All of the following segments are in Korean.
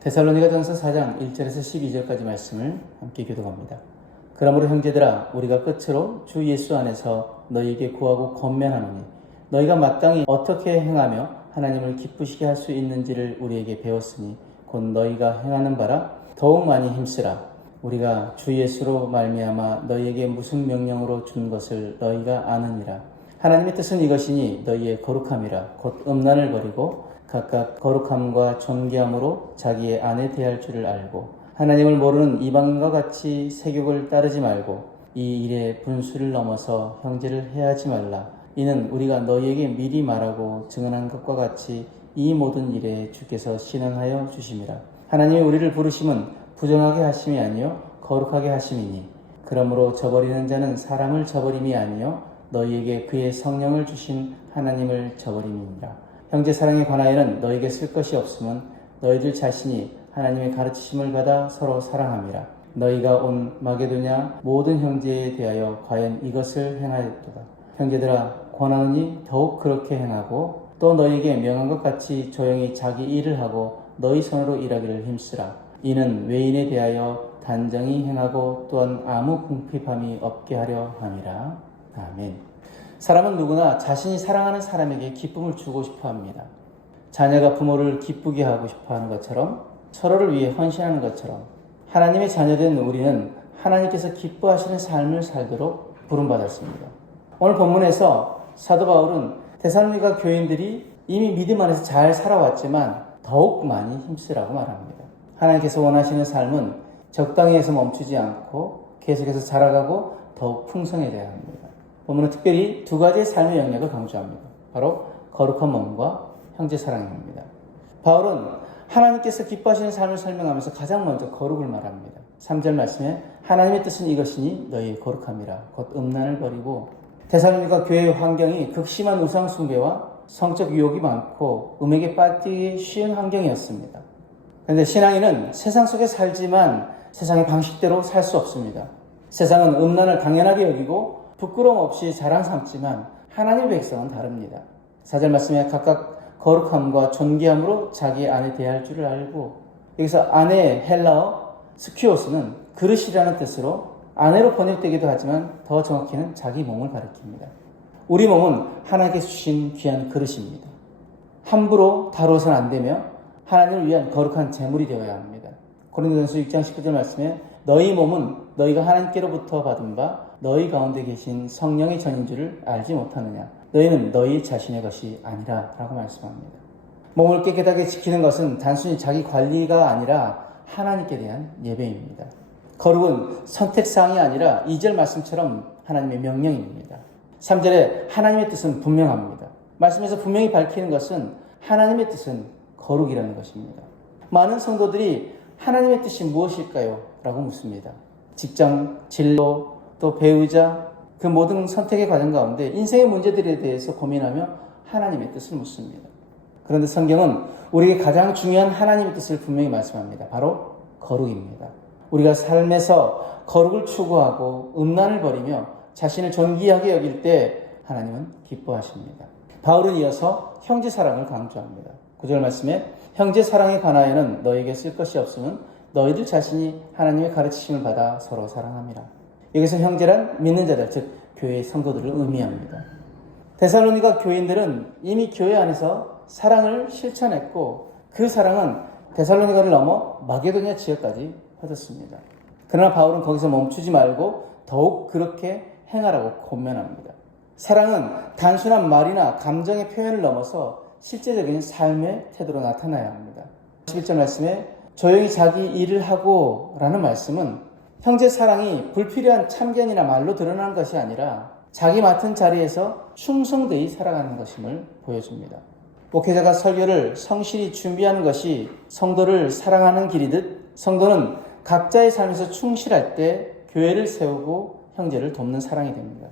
데살로니가전서 4장 1절에서 12절까지 말씀을 함께 교독합니다. 그러므로 형제들아 우리가 끝으로 주 예수 안에서 너희에게 구하고 권면하노니 너희가 마땅히 어떻게 행하며 하나님을 기쁘시게 할 수 있는지를 우리에게 배웠으니 곧 너희가 행하는 바라 더욱 많이 힘쓰라. 우리가 주 예수로 말미암아 너희에게 무슨 명령으로 준 것을 너희가 아느니라. 하나님의 뜻은 이것이니 너희의 거룩함이라. 곧 음란을 버리고 각각 거룩함과 존귀함으로 자기의 아내 대할 줄을 알고 하나님을 모르는 이방인과 같이 세욕을 따르지 말고 이 일에 분수를 넘어서 형제를 해하지 말라. 이는 우리가 너희에게 미리 말하고 증언한 것과 같이 이 모든 일에 주께서 신원하여 주심이라. 하나님이 우리를 부르심은 부정하게 하심이 아니요 거룩하게 하심이니 그러므로 저버리는 자는 사람을 저버림이 아니요 너희에게 그의 성령을 주신 하나님을 저버림이니라. 형제 사랑에 관하여는 너희에게 쓸 것이 없으면 너희들 자신이 하나님의 가르치심을 받아 서로 사랑함이라. 너희가 온 마게도냐 모든 형제에 대하여 과연 이것을 행하였도다. 형제들아 권하노니 더욱 그렇게 행하고 또 너희에게 명한 것 같이 조용히 자기 일을 하고 너희 손으로 일하기를 힘쓰라. 이는 외인에 대하여 단정히 행하고 또한 아무 궁핍함이 없게 하려 함이라. 아멘. 사람은 누구나 자신이 사랑하는 사람에게 기쁨을 주고 싶어 합니다. 자녀가 부모를 기쁘게 하고 싶어 하는 것처럼 서로를 위해 헌신하는 것처럼 하나님의 자녀된 우리는 하나님께서 기뻐하시는 삶을 살도록 부름받았습니다. 오늘 본문에서 사도 바울은 데살로니가 교인들이 이미 믿음 안에서 잘 살아왔지만 더욱 많이 힘쓰라고 말합니다. 하나님께서 원하시는 삶은 적당히에서 멈추지 않고 계속해서 자라가고 더욱 풍성해져야 합니다. 본문은 특별히 두 가지의 삶의 영역을 강조합니다. 바로 거룩한 몸과 형제 사랑입니다. 바울은 하나님께서 기뻐하시는 삶을 설명하면서 가장 먼저 거룩을 말합니다. 3절 말씀에 하나님의 뜻은 이것이니 너희의 거룩함이라. 곧 음란을 버리고 데살로니가 교회의 환경이 극심한 우상 숭배와 성적 유혹이 많고 음행에 빠지기 쉬운 환경이었습니다. 그런데 신앙인은 세상 속에 살지만 세상의 방식대로 살 수 없습니다. 세상은 음란을 당연하게 여기고 부끄러움 없이 자랑 삼지만 하나님의 백성은 다릅니다. 4절 말씀에 각각 거룩함과 존귀함으로 자기 아내 대할 줄을 알고 여기서 아내의 헬라어 스키오스는 그릇이라는 뜻으로 아내로 번역되기도 하지만 더 정확히는 자기 몸을 가리킵니다. 우리 몸은 하나님께서 주신 귀한 그릇입니다. 함부로 다루어서는 안 되며 하나님을 위한 거룩한 제물이 되어야 합니다. 고린도전서 6장 19절 말씀에 너희 몸은 너희가 하나님께로부터 받은 바 너희 가운데 계신 성령의 전인 줄을 알지 못하느냐. 너희는 너희 자신의 것이 아니라 라고 말씀합니다. 몸을 깨끗하게 지키는 것은 단순히 자기 관리가 아니라 하나님께 대한 예배입니다. 거룩은 선택사항이 아니라 2절 말씀처럼 하나님의 명령입니다. 3절에 하나님의 뜻은 분명합니다. 말씀에서 분명히 밝히는 것은 하나님의 뜻은 거룩이라는 것입니다. 많은 성도들이 하나님의 뜻이 무엇일까요? 라고 묻습니다. 직장, 진로, 또 배우자, 그 모든 선택의 과정 가운데 인생의 문제들에 대해서 고민하며 하나님의 뜻을 묻습니다. 그런데 성경은 우리에게 가장 중요한 하나님의 뜻을 분명히 말씀합니다. 바로 거룩입니다. 우리가 삶에서 거룩을 추구하고 음란을 버리며 자신을 존귀하게 여길 때 하나님은 기뻐하십니다. 바울은 이어서 형제 사랑을 강조합니다. 9절 말씀에 형제 사랑에 관하여는 너에게 쓸 것이 없으면 너희들 자신이 하나님의 가르치심을 받아 서로 사랑함이라. 여기서 형제란 믿는 자들, 즉 교회의 성도들을 의미합니다. 데살로니가 교인들은 이미 교회 안에서 사랑을 실천했고 그 사랑은 데살로니가를 넘어 마게도냐 지역까지 퍼졌습니다. 그러나 바울은 거기서 멈추지 말고 더욱 그렇게 행하라고 권면합니다. 사랑은 단순한 말이나 감정의 표현을 넘어서 실제적인 삶의 태도로 나타나야 합니다. 11절 말씀에 조용히 자기 일을 하고 라는 말씀은 형제 사랑이 불필요한 참견이나 말로 드러나는 것이 아니라 자기 맡은 자리에서 충성되이 살아가는 것임을 보여줍니다. 목회자가 설교를 성실히 준비하는 것이 성도를 사랑하는 길이듯 성도는 각자의 삶에서 충실할 때 교회를 세우고 형제를 돕는 사랑이 됩니다.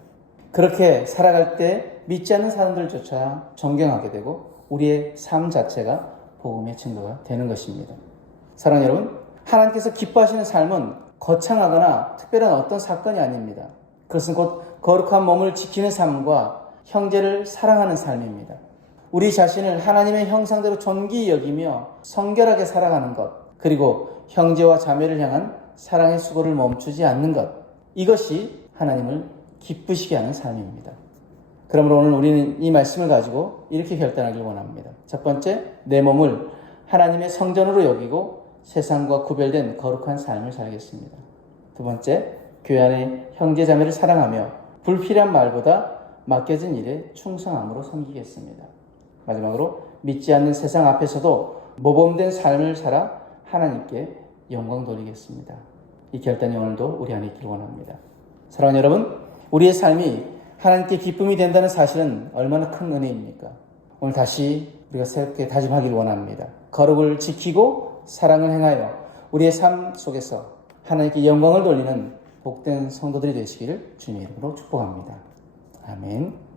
그렇게 살아갈 때 믿지 않는 사람들조차 존경하게 되고 우리의 삶 자체가 복음의 증거가 되는 것입니다. 사랑하는 여러분, 하나님께서 기뻐하시는 삶은 거창하거나 특별한 어떤 사건이 아닙니다. 그것은 곧 거룩한 몸을 지키는 삶과 형제를 사랑하는 삶입니다. 우리 자신을 하나님의 형상대로 존귀히 여기며 성결하게 살아가는 것, 그리고 형제와 자매를 향한 사랑의 수고를 멈추지 않는 것, 이것이 하나님을 기쁘시게 하는 삶입니다. 그러므로 오늘 우리는 이 말씀을 가지고 이렇게 결단하길 원합니다. 첫 번째, 내 몸을 하나님의 성전으로 여기고 세상과 구별된 거룩한 삶을 살겠습니다. 두 번째, 교회 안에 형제 자매를 사랑하며 불필요한 말보다 맡겨진 일에 충성함으로 섬기겠습니다. 마지막으로 믿지 않는 세상 앞에서도 모범된 삶을 살아 하나님께 영광 돌리겠습니다. 이 결단이 오늘도 우리 안에 있기를 원합니다. 사랑하는 여러분, 우리의 삶이 하나님께 기쁨이 된다는 사실은 얼마나 큰 은혜입니까? 오늘 다시 우리가 새롭게 다짐하기를 원합니다. 거룩을 지키고 사랑을 행하여 우리의 삶 속에서 하나님께 영광을 돌리는 복된 성도들이 되시기를 주님의 이름으로 축복합니다. 아멘.